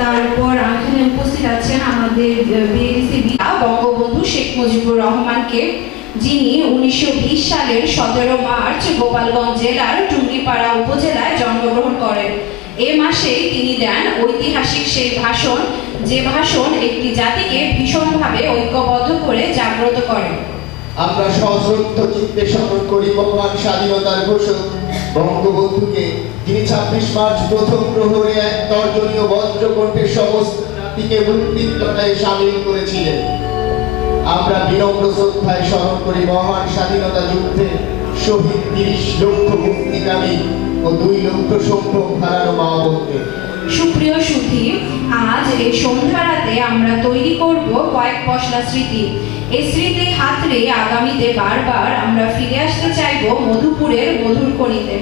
তারপর এখানে উপস্থিত আছেন আমাদের বিএডিসি বঙ্গবন্ধু শেখ মুজিবুর রহমানকে, যিনি 1920 সালের 17 মার্চ গোপালগঞ্জ জেলার টুঙ্গিপাড়া উপজেলায় জন্মগ্রহণ করেন। এ মাসেই তিনি দেন ঐতিহাসিক সেই ভাষণ, যে ভাষণ একটি জাতিকে ভীষণভাবে ঐক্যবদ্ধ করে জাগ্রত করে। আমরা সশ্রদ্ধ চিত্তে স্মরণ করি মহান স্বাধীনতার ঘোষক বঙ্গবন্ধুকে, যিনি 26 মার্চ প্রথম প্রহরে এক তর্জনীয় বজ্রকণ্ঠে সমস্ত জাতিকে মুক্তির লড়াইয়ে সামিল করেছিলেন। আমরা বিনম্র শ্রদ্ধায় স্মরণ করি মহান স্বাধীনতা যুদ্ধে শহীদ 30 লক্ষ মুক্তিকামী ও 2 লক্ষ সংখ্যক হারানো মা বোনকে। সুপ্রিয় সুধী, আজ এই সন্ধ্যা রাতে আমরা তৈরি করব কয়েক পশলা স্মৃতি। এই স্মৃতি হাতড়ে আগামীতে বারবার আমরা ফিরে আসতে চাইব মধুপুরের মধুর খনিতে।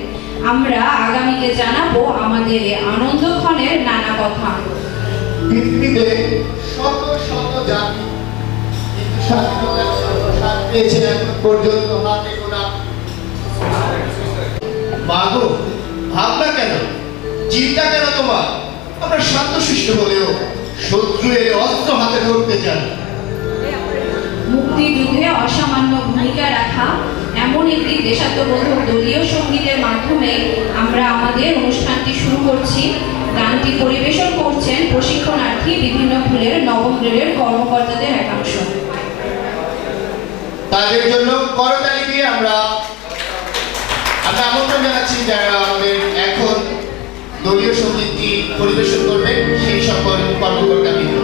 আমরা আগামীকে জানাবো আমাদের এই আনন্দক্ষণের নানা কথা। পৃথিবীতে শত শত জাতি স্বাধীনতার স্বাদ পেয়েছে এখন পর্যন্ত হাতে গোনা। মাগো, ভাবনা কেন, চিন্তা কেন তোমার? আমরা শান্তশিষ্ট হলেও শত্রু এর অস্ত্র হাতে ধরতে চান। মুক্তিযুদ্ধে অসামান্য ভূমিকা রাখা এমন একটি দেশাত্মবোধক দলীয় সঙ্গীতের মাধ্যমে আমরা আমাদের অনুষ্ঠানটি শুরু করছি। গানটি পরিবেশন করছেন প্রশিক্ষণার্থী বিভিন্ন ফুলের নবম গ্রেডের কর্মকর্তাদের একাংশ। তাদের জন্য করতালি দিয়ে আমরা আমন্ত্রণ জানাচ্ছি যারা আমাদের এখন দলীয় সঙ্গীতটি পরিবেশন করবেন সেই সকল কর্মকর্তা বৃন্দ।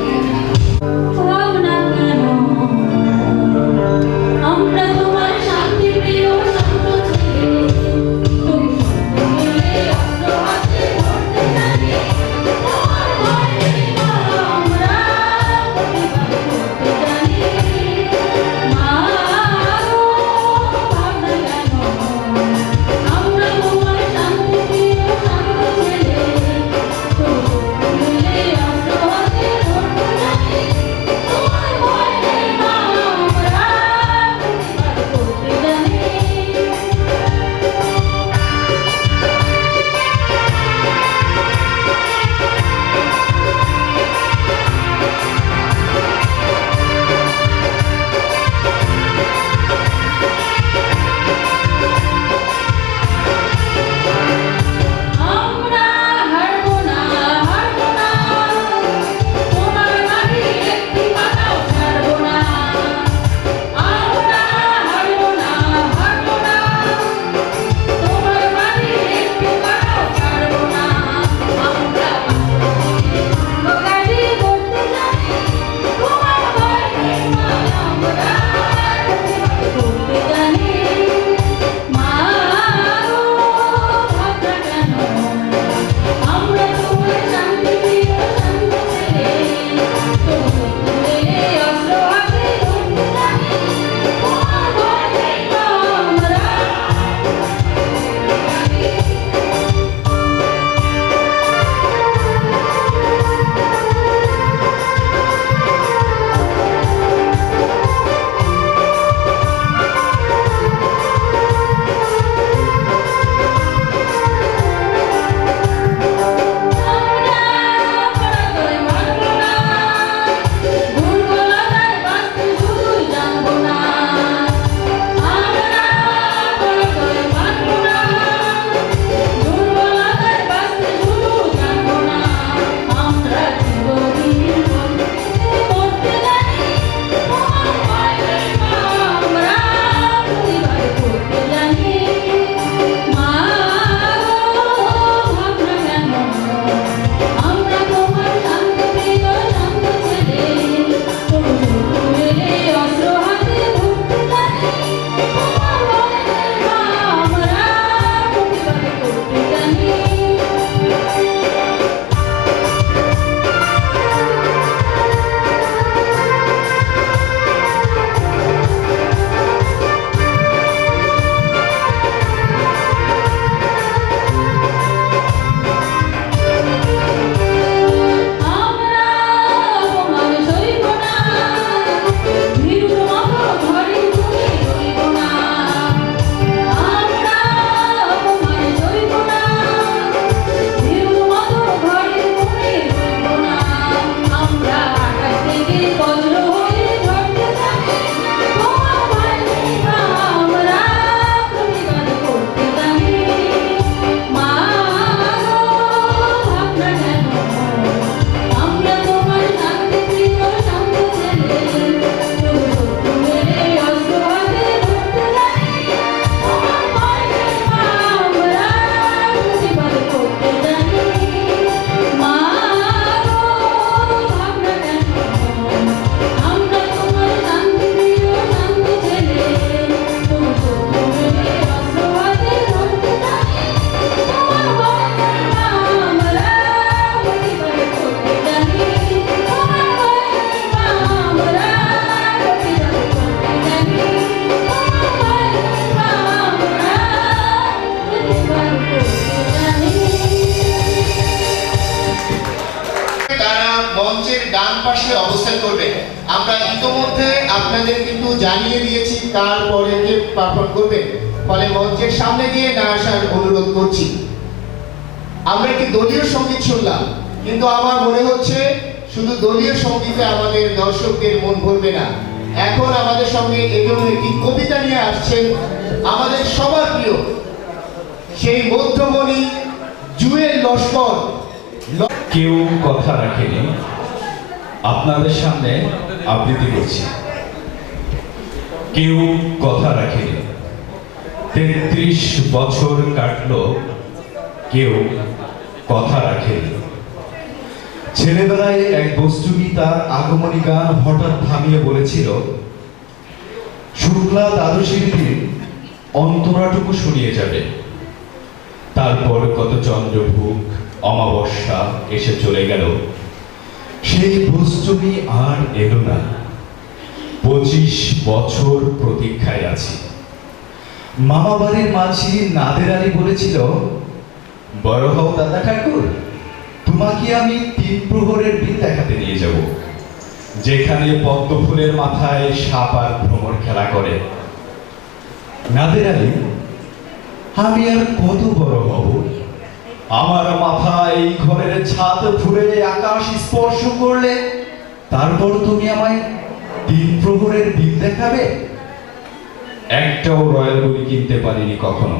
আপনাদের কিন্তু জানিয়ে দিয়েছি কার পরে কে পারফর্ম করবেন, ফলে মঞ্চের সামনে দিয়ে না আসার অনুরোধ করছি। আমরা একটি দলীয় সঙ্গীত শুনলাম, কিন্তু আমার মনে হচ্ছে শুধু দলীয় সঙ্গীতে আমাদের দর্শকদের মন ভরবে না। এখন আমাদের সঙ্গে এজন্য একটি কবিতা নিয়ে আসছেন আমাদের সবার প্রিয় সেই মধ্যমণি জুয়েল লস্কর। কেউ কথা রাখেনি, আপনাদের সামনে আবৃত্তি করছি। কেউ কথা রাখেনি, 33 বছর কাটলো, কেউ কথা রাখেনি। ছেলেবেলায় এক বস্তুটি তার আগমনী গান হঠাৎ থামিয়ে বলেছিল, শুক্লা দ্বাদশীর দিন অন্তরাটুকু শুনিয়ে যাবে। তারপর কত চন্দ্রভুক অমাবস্যা এসে চলে গেল, সেই বস্তুটি আর এলো না। 25 বছর প্রতীক্ষায় আছি। মামা বাড়ির মাঝি নাদের আলী বলেছিল, বড় হও দাদা ঠাকুর, তোমাকে আমি 3 প্রহরের বিল দেখাতে নিয়ে যাব, যেখানে পদ্ম ফুলের মাথায় সাপ আর ভ্রমর খেলা করে। নাদের আলী, আমি আর কত বড় হব? আমার মাথা এই ঘরের ছাদ ফুলে আকাশ স্পর্শ করলে তারপর তুমি আমায় 3 প্রহরের বিল দেখাবে? একটাও রয়্যাল গুলি কিনতে পারিনি কখনো।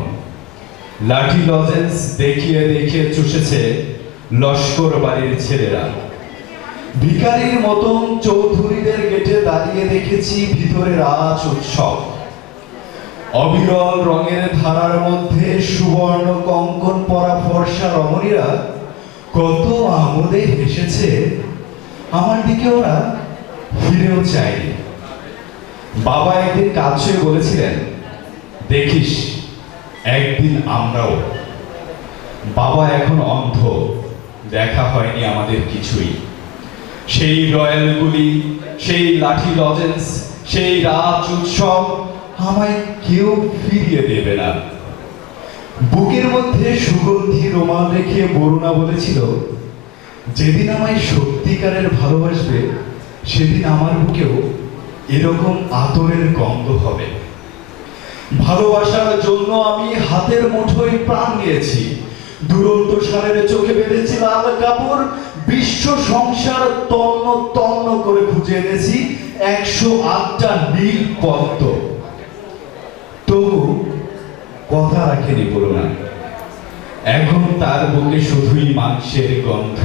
লাঠি লজেন্স দেখিয়ে দেখিয়ে চুষেছে লস্কর বাড়ির ছেলেরা। ভিখারির মতন চৌধুরীদের গেটে দাঁড়িয়ে দেখেছি ভিতরে রাজ উৎসব। অবিরল রঙের ধারার মধ্যে সুবর্ণ কঙ্কন পরা ফর্সা রমণীরা কত আমোদে হেসেছে, আমার দিকে ওরা ফিরেও চায়নি। বাবা একদিন কাছে বলেছিলেন, দেখিস একদিন আমরাও। বাবা এখন অন্ধ, দেখা হয়নি আমাদের কিছুই। সেই রয়্যালগুলি, সেই লাঠি লজেন্স, সেই রাজ উৎসব আমায় কেউ ফিরিয়ে দেবে না। বুকের মধ্যে সুগন্ধি রোমাল রেখে বরুণা বলেছিল, যেদিন আমায় সত্যিকারের ভালোবাসবে সেদিন আমার বুকেও এরকম আতরের গন্ধ হবে। ভালোবাসার জন্য আমি হাতের মুঠোয় প্রাণ নিয়েছি, দুরন্ত সারের চোখে বেঁধেছি লাল কাপড়, বিশ্ব সংসার তন্ন তন্ন করে খুঁজে এনেছি 108টা নীল পদ্ম। তবু কথা রাখেনি বরুণা। এখন তার বুকে শুধুই মাংসের গন্ধ।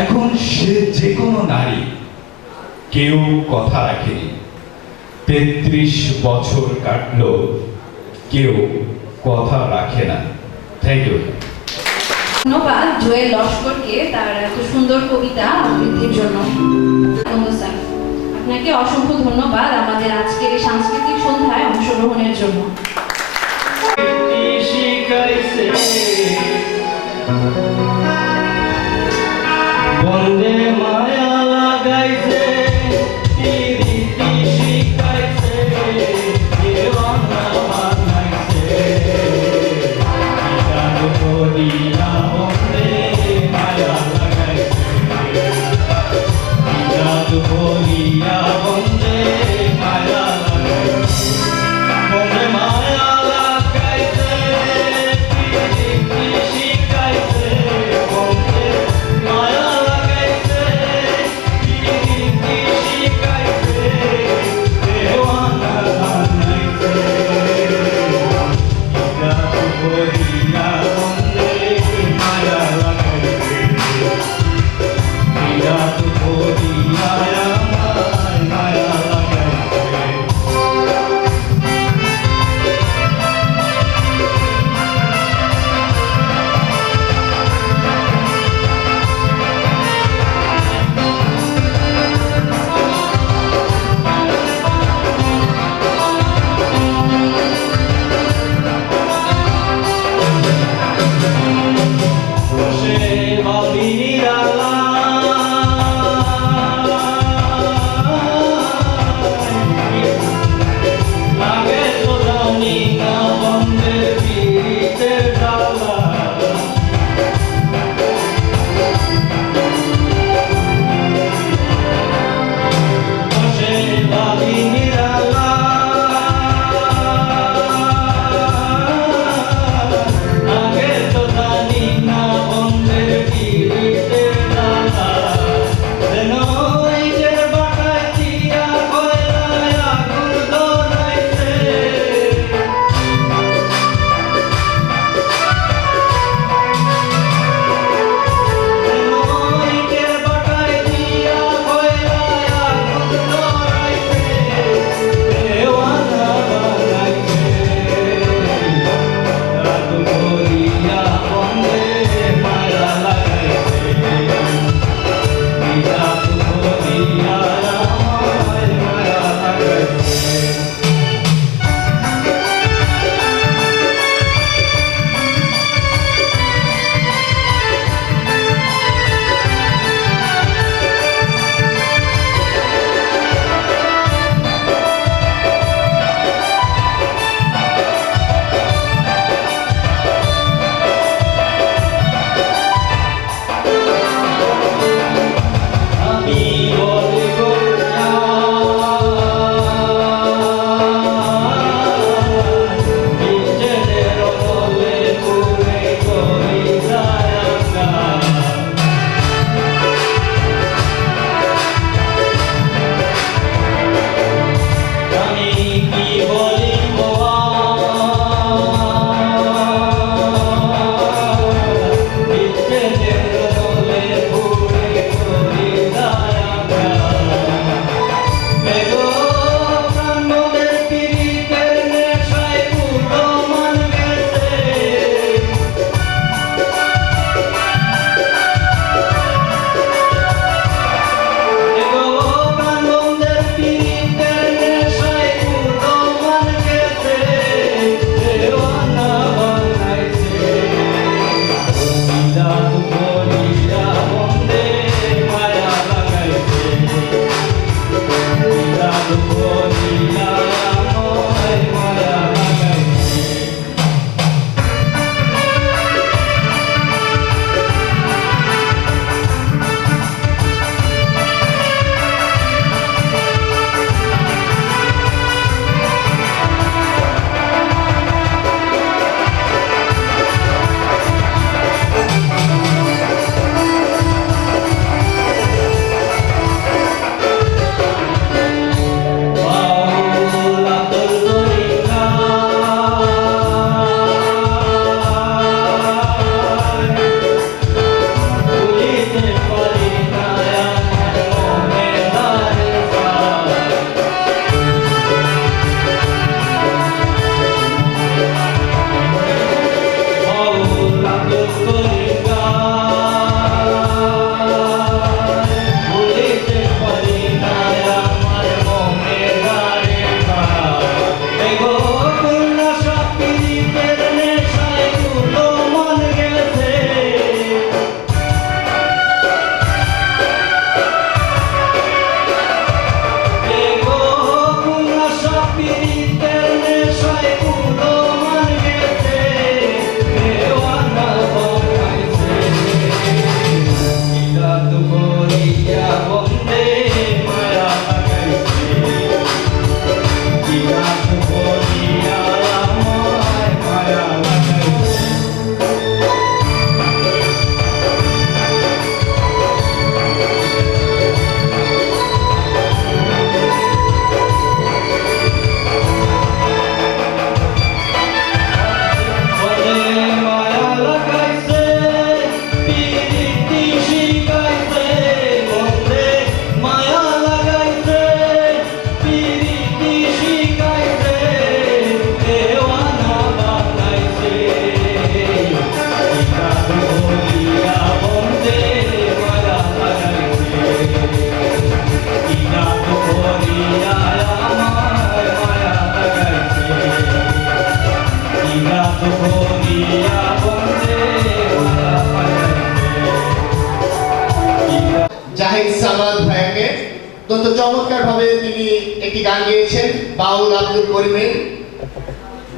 এখন সে যে কোনো নারী, কেউ কথা রাখেনি। 33 বছর কাটলো, কেউ কথা রাখে না। Thank you. ধন্যবাদ জুয়েল লস্করকে তার এত সুন্দর কবিতা আবৃত্তির জন্য। স্যার, আপনাকে অসংখ্য ধন্যবাদ আমাদের আজকের এই সাংস্কৃতিক সন্ধ্যায় অংশগ্রহণের জন্য। বন্দে মায়া লাগাইছে, প্রীতি শিখাইছে, দেওয়ানা বানাইছে, বিরাট করিয়া বন্দে মায়া লাগাইছে, বিরাট করিয়া বন্দে মায়া লাগাইছে, বন্দে মায়া পিরিতের নেশায় পুরো মান গেছে দেওয়ানা বানাইছে রাত করিয়া বন্দে মায়া লাগাইছে রাত করিয়া আমায় মায়া লাগাইছে বন্দে মায়া লাগাইছে পিরিতি শিখাইছে বন্দে মায়া লাগাইছে পিরিতি শিখাইছে দেওয়ানা বানাইছে রাত করিয়া বন্দে মায়া লাগাইছে রাত করিয়া আমায় মায়া লাগাইছে রাত করিয়া বন্দে মায়া লাগাইছে জাহিদ সামাদ ভাইকে অত্যন্ত চমৎকার ভাবে তিনি একটি গান গেয়েছেন বাউল আব্দুল করিমের।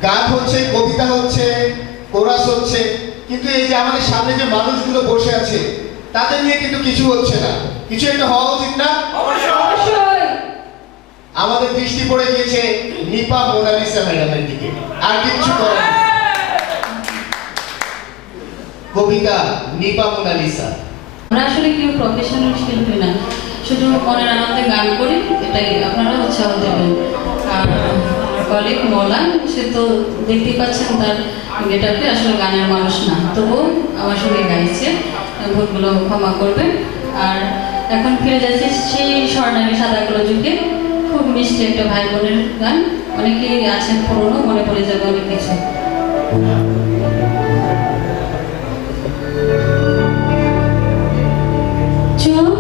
গান হচ্ছে, কবিতা হচ্ছে, কোরাস হচ্ছে, কিন্তু এই যে আমাদের সামনে যে মানুষগুলো বসে আছে তাদের নিয়ে কিন্তু কিছু হচ্ছে না। কিছু একটা হওয়া উচিত না? আমাদের দৃষ্টি পড়ে গিয়েছে নিপা মোনালিসা ম্যাডামের দিকে, আর কিছু করার নেই। কবিতা নিপা মোনালিসা। আমরা আসলে কেউ প্রফেশনাল শিল্পী না, শুধু মনের আনন্দে গান করি, এটাই আপনারা উৎসাহ দেবেন। আর আমার কলিগ মৌলান, সে তো দেখতেই পাচ্ছেন তার গেটাপে আসলে গানের মানুষ না, তবুও আমার সঙ্গে গাইছে, ভুলগুলো ক্ষমা করবেন। আর এখন ফিরে যাচ্ছি সেই স্বর্ণালী সাদা কালো যুগে, খুব মিষ্টি একটা ভাই বোনের গান, অনেকেই আছেন পুরনো, মনে পড়ে যাবে অনেক কিছু। চোখ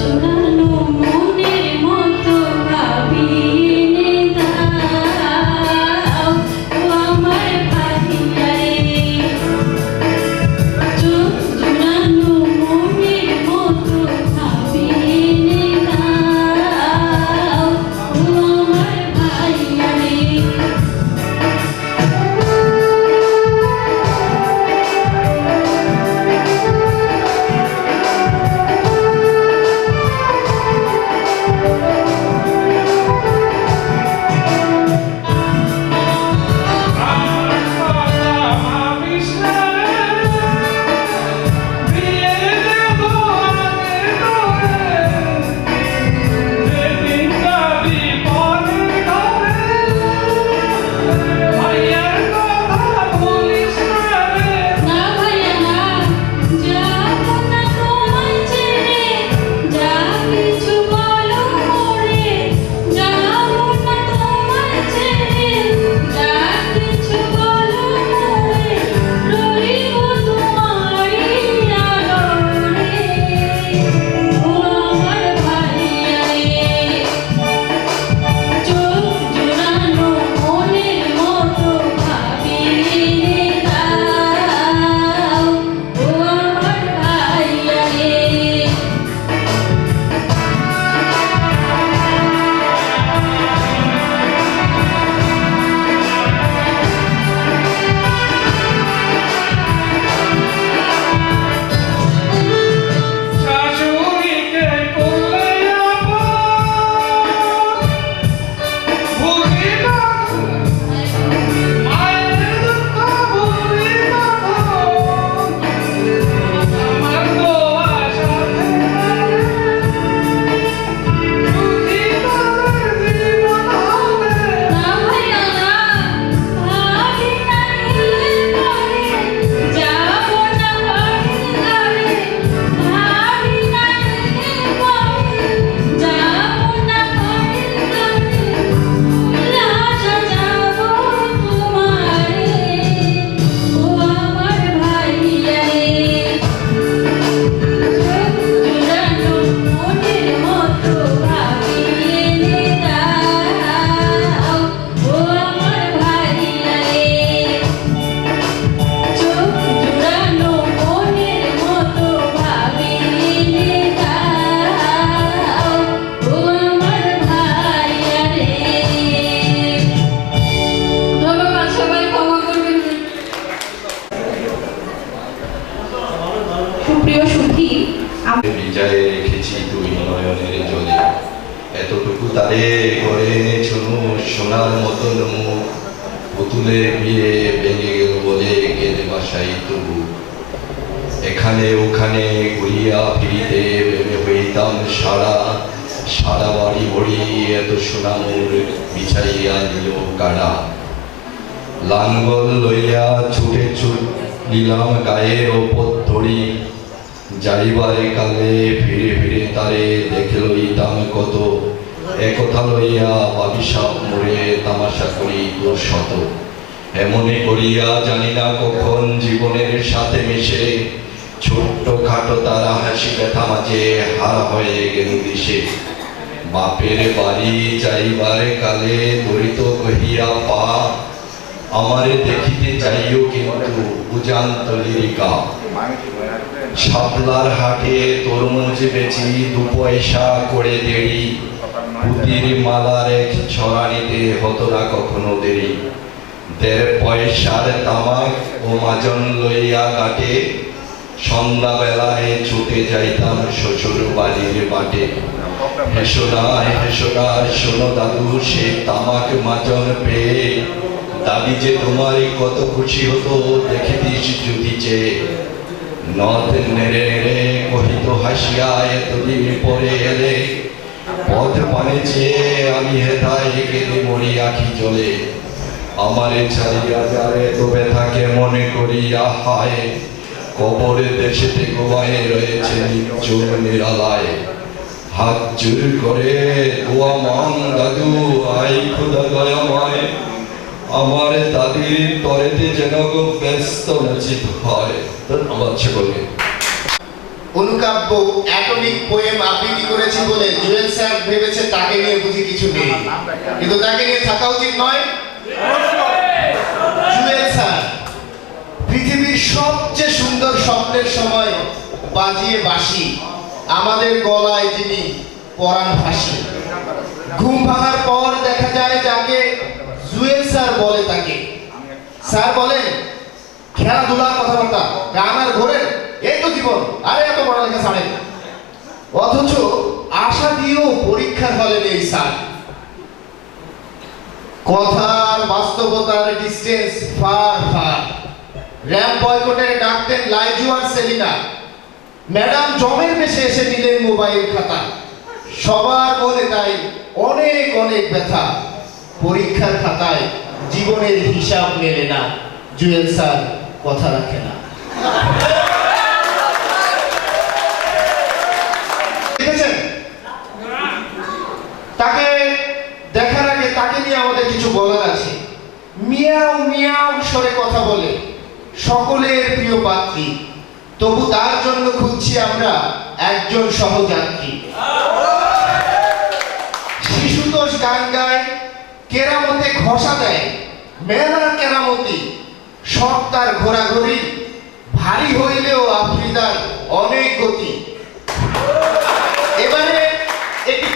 চোরানো মনের মতো ভাবিয়ে দাও ও আমার ভাইয়ারে। চোখ চোরানো মনের মতো ভাবিয়ে দাও ও আমার ভাইয়ারে। তারে করে এনেছো সোনার মতন মুখ, পুতুলের বিয়ে ভেঙে গেল বলে গেলে বাসাই তবু। এখানে ওখানে ঘুরিয়া ফিরিতে ভেবে হইতাম সারা, সারা বাড়ি ভরি এত সোনামুর বিছাইয়া দিল কাড়া। লাঙ্গল লইয়া ছুটে দিলাম গায়ের ওপর ধরি, যাইবার কালে ফিরে ফিরে তারে দেখে লইতাম কত। একথা লইয়া বাবিসাপ মোড়ে তামাশা করি তোর শত। এমনি করিয়া জানি না কখন জীবনের সাথে মিশে ছোট্ট খাটো তারা হাসি ব্যথা মাঝে হারা হয়ে গেল দিশে। বাপের বাড়ি যাইবার কালে দরিত কহিয়া পা, আমারে দেখিতে চাইও কিন্তু উজানতলির গা। শাপলার হাটে তরমুজ বেচি 2 পয়সা করে দেরি, পুতির মালার এক ছড়া নিতে হতো না কখনো দেরি। 1.5 পয়সার তামাক ও মাজন লইয়া কাটে, সন্ধ্যা বেলায় ছুটে যাইতাম শ্বশুর বাড়ির বাটে। হেসো না শোনো দাদু, সে তামাক মাজন পেয়ে দাদি যে তোমার কত খুশি হতো দেখে দিস যদি চেয়ে। নদ নেড়ে নেড়ে কহিত হাসিয়া এতদিন পরে এলে, পথ পানে চেয়ে আমি হেথায় কেঁদে মরি আখি জলে। আমারে ছাড়িয়া যারে তো ব্যথাকে মনে করিয়া হায়, কবরের দেশেতে গোবায় রয়েছে নিশ্চুর নিরালায়। হাত জোর করে দোয়া মান দাদু, আই খোদা দয়াময়, আমার দাদির তরেতে যেন গো ব্যস্ত নচিত হয়। ধন্যবাদ সকলকে। অনুকাব্য অ্যাটমিক পোয়েম আবৃত্তি করেছি বলে জুয়েল স্যার ভেবেছে তাকে নিয়ে বুঝি কিছু নেই, কিন্তু তাকে নিয়ে থাকা উচিত নয়। জুয়েল স্যার পৃথিবীর সবচেয়ে সুন্দর স্বপ্নের সময় বাজিয়ে বাঁশি, আমাদের গলায় যিনি পরাণ ভাসি। ঘুম ভাঙার পর দেখা যায় যাকে জুয়েল স্যার বলে তাকে। স্যার বলেন খেলাধুলা কথাবার্তা গান আর ঘোরেন, এই তো জীবন, আরে এত পড়ালেখা ছাড়ে। অথচ আশা দিয়েও পরীক্ষার হলে নেই স্যার। কথার বাস্তবতার ডিস্টেন্স ফার ফার। র্যাম্প বয়কটের ডাকতেন লাইজু আর সেলিনা, ম্যাডাম জমের বেশে এসে নিলেন মোবাইল খাতা। সবার মনে তাই অনেক অনেক ব্যথা, পরীক্ষার খাতায় জীবনের হিসাব মেলে না, জুয়েল স্যার কথা রাখে না। দেখেছেন তাকে দেখার আগে তাকে নিয়ে আমাদের কিছু বলার আছে। মিয়াও মিয়াও স্বরে কথা বলে, সকলের প্রিয় পাত্রী, তবু তার জন্য খুঁজছি আমরা একজন সহযাত্রী। শিশুতোষ গান গায়, কেরামতে ঘষা দেয়, মেলা কেরামতি, সব তার ঘোরাঘুরি, ভারী হইলেও আফ্রিদার অনেক গতি। এবারে একটি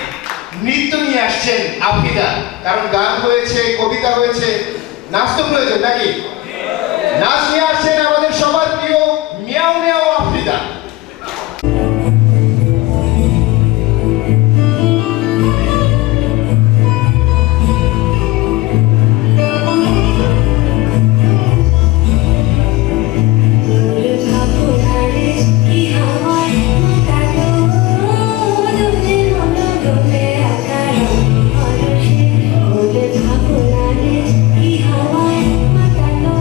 নৃত্য নিয়ে আসছেন আফ্রিদা, কারণ গান হয়েছে, কবিতা হয়েছে, নাচ তো প্রয়োজন নাকি? নাচ নিয়ে আসছেন আমাদের সবার প্রিয় মিয়াও মিয়াও আফ্রিদা। কি হাওয়ায় মাতানো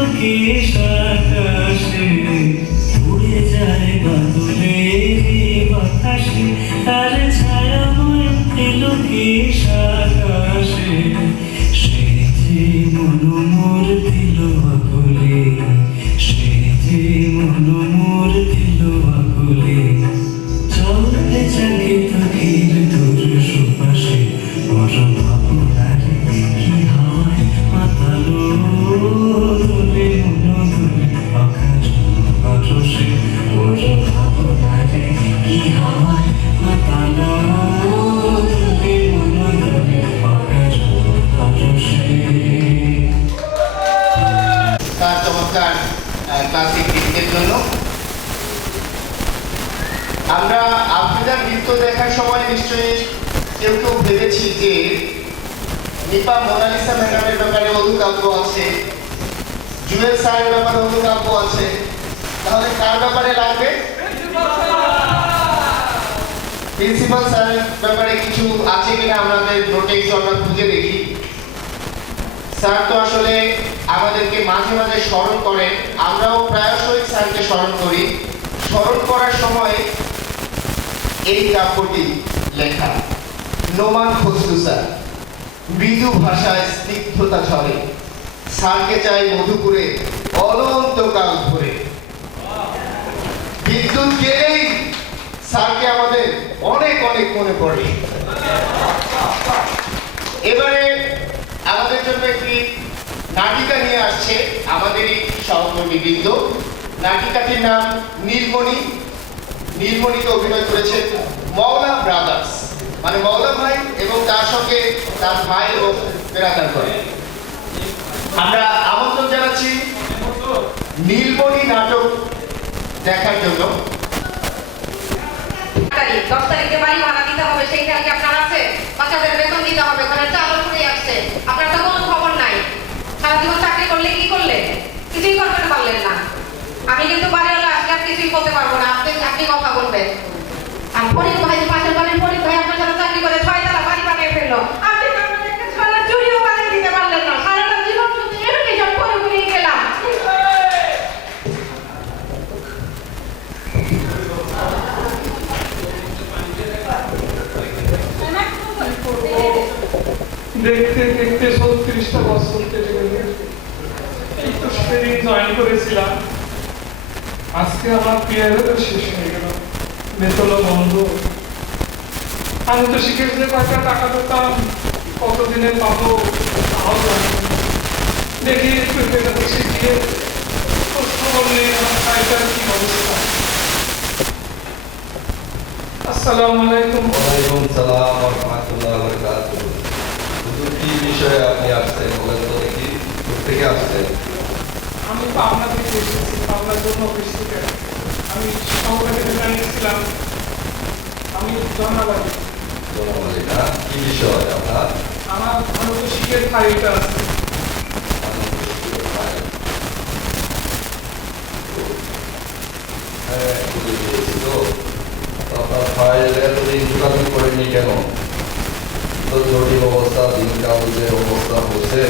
তিলকেশ আকাশে উড়ে যায় বাদলের বাতাসে তার ছায়াময় তিলকেশ আকাশে সে যে মনোমোর দিল আকুলে সে যে মনোমোর দিল আকুলে চলতে চাকে তকির তোর সুপাশে বড় ভাবনারে কি হাওয়ায় মাতালো দোলে মনোদোলে অকাজ অজসে বড় ভাবনারে কি হাওয়ায় মাতালো দোলে মনোদোলে অকাজ অজসে। তার চমৎকার ক্লাসিক নৃত্যের জন্য। আমরা আফ্রিকার নৃত্য দেখার সময় নিশ্চয়ই কেউ কেউ ভেবেছি যে নিপা মোনালিসা ম্যাডামের ব্যাপারে অনুকাব্য আছে, জুয়েল স্যারের ব্যাপারে অনুকাব্য আছে, তাহলে কার ব্যাপারে লাগবে? প্রিন্সিপাল স্যারের ব্যাপারে কিছু আছে কিনা আমাদের নোটে একটু আমরা খুঁজে দেখি। স্যার তো আসলে আমাদেরকে মাঝে মাঝে স্মরণ করেন, আমরাও প্রায়শই স্যারকে স্মরণ করি। স্মরণ করার সময় এই কাব্যটি লেখা, নোমান খসরু স্যার, মৃদু ভাষায় স্নিগ্ধতা ছড়ে, স্যারকে চাই মধুপুরে অনন্তকাল ধরে। বিদ্যুৎ গেলেই স্যারকে আমাদের অনেক অনেক মনে পড়ে। এবারে আমাদের জন্য একটি নাটিকা নিয়ে আসছে আমাদেরই সহকর্মীবৃন্দ। নাটিকাটির নাম নীলমণি। নীলমণিতে অভিনয় করেছেন মওলা ব্রাদার্স, মানে মওলা ভাই এবং তার সঙ্গে তার ভাই এবং বেরাদার করে। আমরা আমন্ত্রণ জানাচ্ছি নীলমণি নাটক দেখার জন্য। 10 তারিখে বাড়ি ভাড়া দিতে হবে, সেই খেয়াল কি আপনার আছে? বাচ্চাদের বেতন দিতে হবে, ওখানে চালও ফুরিয়ে আসছে, আপনার তো কোনো খবর নাই। সারা জীবন চাকরি করলে কি করলে? কিছুই করতে পারলেন না। আমি কিন্তু বাড়িওয়ালা আসলে আর কিছুই করতে পারবো না, আপনি কথা বলবেন। আর ফরিদ ভাই, পাশের বাড়ির ফরিদ ভাই আপনার সাথে চাকরি করে 6 তালা বাড়ি বানিয়ে ফেললো, আপনি তো আমাদেরকে ছয়টা চুরিও বানিয়ে দিতে পারলেন না। সারাটা জীবন শুধু এডুকেশন করে ঘুরিয়ে গেলাম। দেখতে দেখতে 36টা বছর কেটে গেল। এই তো সেদিন জয়েন করেছিলাম, আজকে আমার পিয়ারেরও শেষ হয়ে গেল, বেতনও বন্ধ। আমি তো শিখেছি যে কয়েকটা টাকা পেতাম, কতদিনে পাবো তাও জানি না। দেখি একটু বেতন শিখিয়ে খবর নেই আমার কাজটার কি অবস্থা। আসসালামু আলাইকুম। ওয়ালাইকুম সালাম ওয়া রাহমাতুল্লাহি ওয়া বারাকাতুহু। হুজুর, কি বিষয়ে আপনি আসছেন বলেন তো দেখি, কোথেকে আসছেন? আমি পাবনা থেকে এসেছি, পাবনার জন্য অফিস থেকে। আমি সহকারী জানিয়েছিলাম, আমি জন্মাবাড়ি। জনগণের না, কি বিষয় আপনার? আমার ভারত শিখের ফাইলটা আছে। হ্যাঁ, খুঁজে পেয়েছি তো। তো আপনার ফাইল এতদিন যোগাযোগ করেনি কেন? তো জটিল অবস্থা, দিনকাল যে অবস্থা হচ্ছে,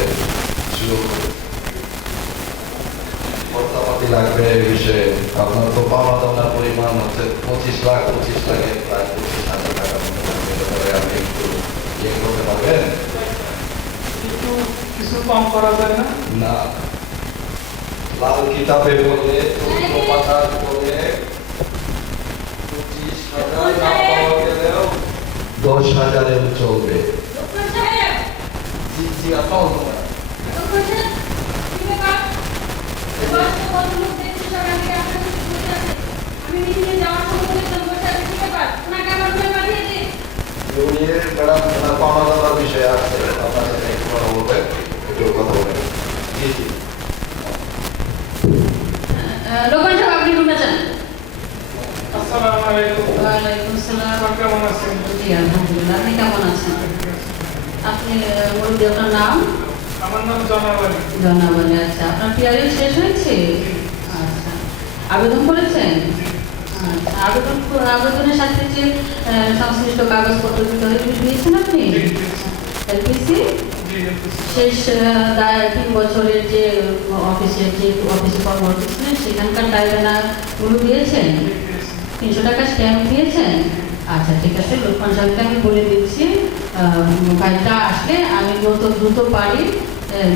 খরচাপাতি লাগবে এই বিষয়ে। আপনার তো পাওয়া দাওয়ার পরিমাণ হচ্ছে 25 লাখ, 25 লাখে প্রায় 25,000 টাকা মতো লাগবে। তাহলে আপনি একটু ইয়ে করতে পারবেন? একটু কিছু কম করা যায় না? না, লাল কিতাবে বললে 14 পাতার বলে 25,000 না পাওয়া গেলেও 10,000-এও চলবে। জি জি, আপনার ইউনিয়নের ম্যাডাম পাওয়া যাওয়ার বিষয় আছে, আপনার সাথে একটু কথা বলবেন, একটু কথা বলবেন। জি জি। লোকমান সাহেব, আপনি রুমে যান। আসসালামু আলাইকুম। ওয়ালাইকুম আসসালাম। আপনার কেমন আছেন? জি আলহামদুলিল্লাহ। আপনি কেমন আছেন? আপনি মুরব্বী, আপনার নাম? আমার নাম জনাবাড়ি। জনাবলে। আচ্ছা, আপনার পিয়ারিং শেষ হয়েছে? আচ্ছা, আবেদন করেছেন? আচ্ছা, আবেদনের সাথে যে সংশ্লিষ্ট কাগজপত্র দিতে হয়, দিয়েছেন আপনি? এলপিসি জি এলপিসি শেষ 3 বছরের যে অফিসে কর্মরত ছিলেন সেখানকার দায়বেনাগুলো দিয়েছেন, 300 টাকা স্ট্যাম্প দিয়েছেন। আচ্ছা ঠিক আছে, লোকমান সাহেবকে আমি বলে দিচ্ছি, ফাইলটা আসলে আমি যত দ্রুত পারি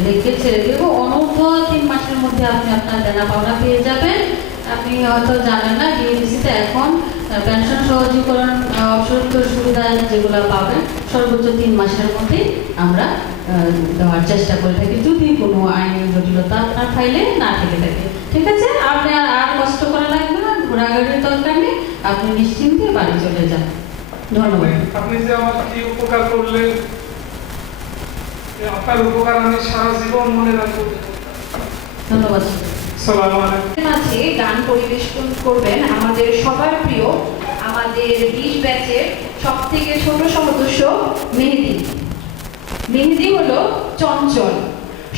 দেখে ছেড়ে দেবো। অনূর্ধ্ব 3 মাসের মধ্যে আপনি আপনার দেনা পাওনা পেয়ে যাবেন। আপনি হয়তো জানেন না, ডিএডিসিতে এখন পেনশন সহজীকরণ অবসর সুবিধা যেগুলো পাবেন সর্বোচ্চ 3 মাসের মধ্যে আমরা দেওয়ার চেষ্টা করে থাকি, যদি কোনো আইনি জটিলতা আপনার ফাইলে না থেকে থাকে। ঠিক আছে, আপনি আর কষ্ট করা লাগবে না, ঘোরাঘুরির দরকার নেই, আপনি নিশ্চিন্তে বাড়ি চলে যান। ধন্যবাদ। আপনি যে আমার কি উপকার করলেন, আপনার উপকার আমি সারা জীবন মনে রাখবো। ধন্যবাদ। আসসালামু আলাইকুম। মাঝে গান পরিবেশন করবেন আমাদের সবার প্রিয়, আমাদের 20 ব্যাচের সব থেকে ছোট সদস্য মেহেদি। মেহেদি হলো চঞ্চল,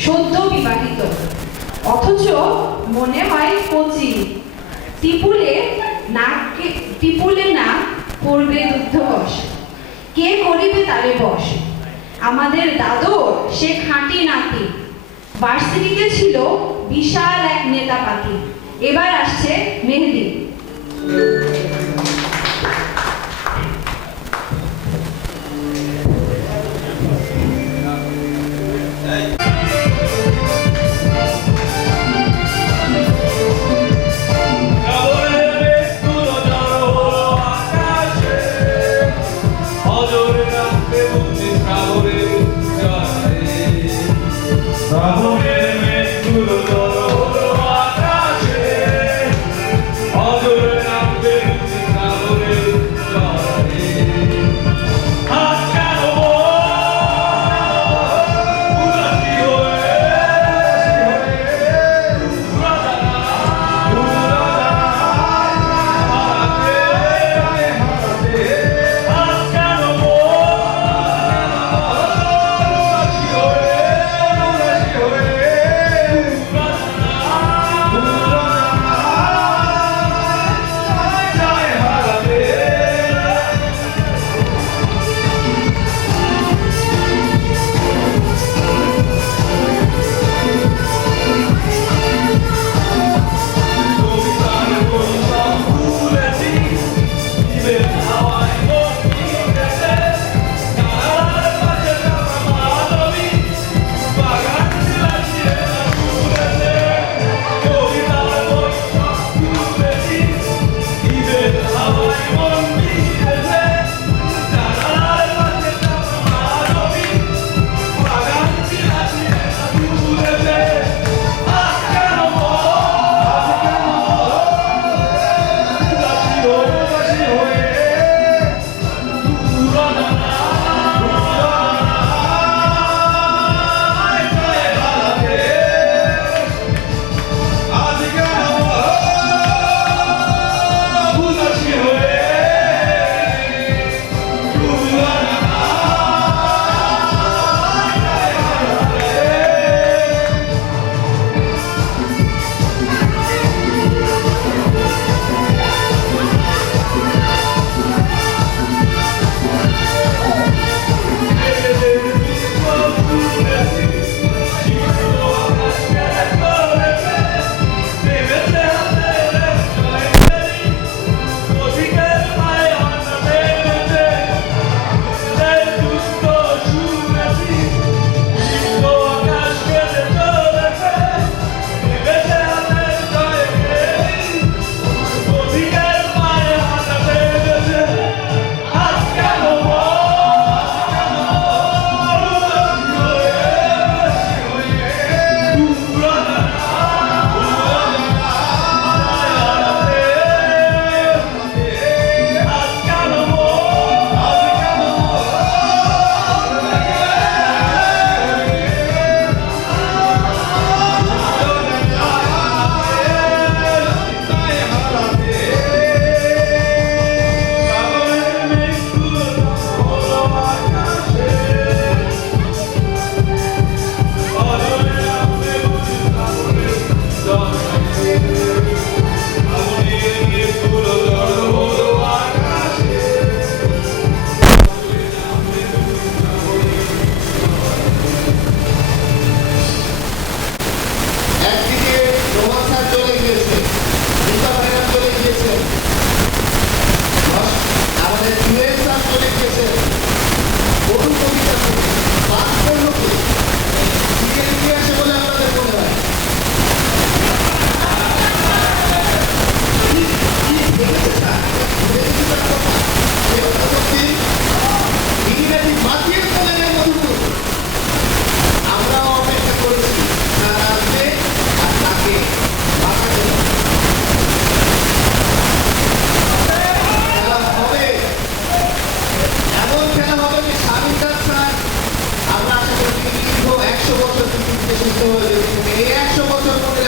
সদ্য বিবাহিত, অথচ মনে হয় কচি। টিপুলে না করবে দুগ্ধবশ, কে করিবে তারে বশ। আমাদের দাদুর সে খাঁটি নাতি, ভার্সিটিতে ছিল বিশাল এক নেতাপাতি। এবার আসছে মেহেদি। শ্রাবণের মেঘগুলো জড়ো হলো আকাশে, অজরে নামবে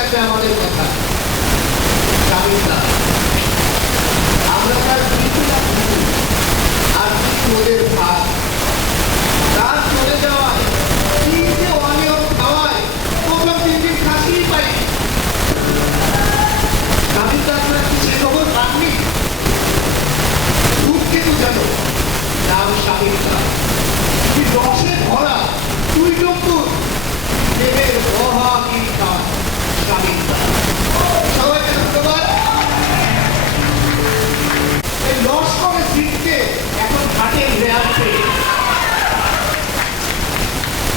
আসবে আমাদের কথা। স্বামীরা আমরা তার বিপুলা আর কিছু ওদের ভাত রাত চলে যাওয়ায় কি যে অনিয়ম খাওয়ায় প্রথম 3 দিন খাসিই পাই। স্বামীরা আপনারা কি সে খবর পাননি? দুঃখিত জানো নাম স্বামীরা কি রসে ভরা তুই টুকুর দেবের মহাকীর্তা স্বামীরা। সবাইকে ধন্যবাদ। এই লস্করের দিককে এখন ঘাটে ঘিরে আসছে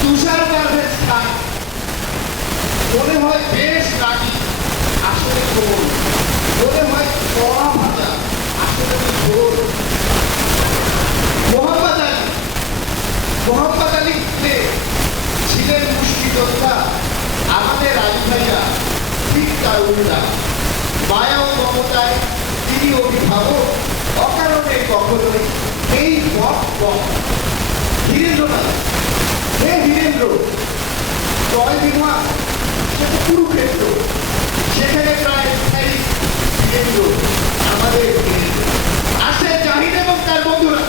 তুষার গর্ভের স্থান। মনে হয় বেশ রাগি, আসলে কোমল। মনে হয় কড়া ভাজা, আসলে ঝোল। মোহাম্মদ আলী ছিলেন মুষ্টিযোদ্ধা। আমাদের রাজু ভাইয়া ঠিক তার উল্টা। মায়া ও মমতায় তিনি অভিভাবক, অকারণে কখনোই এই ধীরেন্দ্রনাথ, হে ধীরেন্দ্র, জয় বিমা সেটা কুরুক্ষেত্র, সেখানে প্রায় স্থায়ী ধীরেন্দ্র, আমাদের ধীরেন্দ্র। আসে জাহিদ এবং তার বন্ধুরা।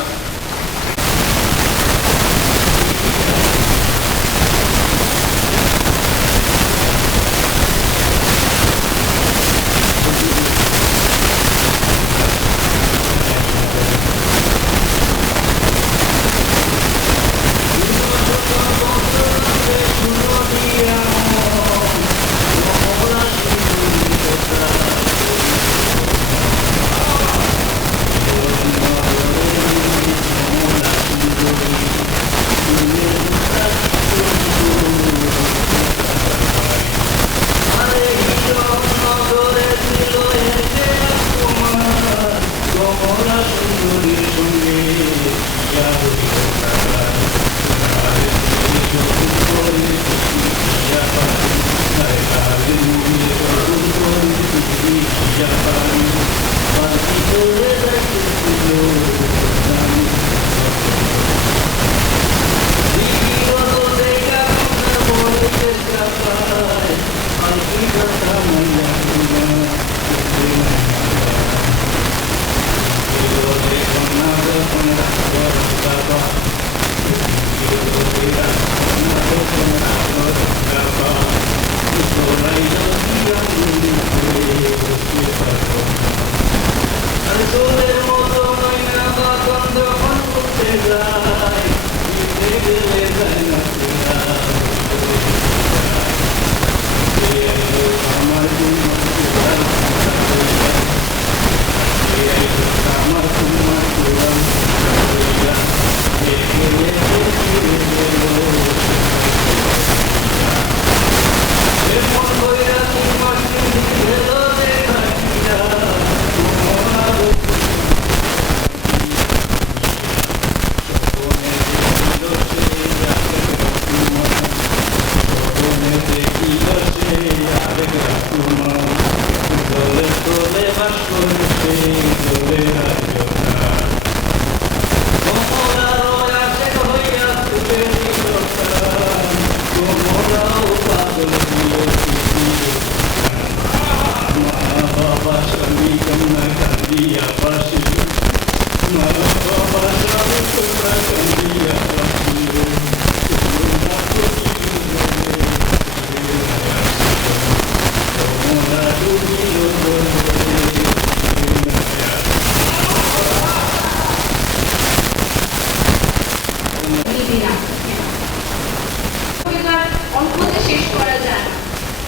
অল্পতে শেষ করা যায় না।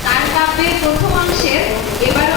তার কাব্যের প্রথম অংশের এবার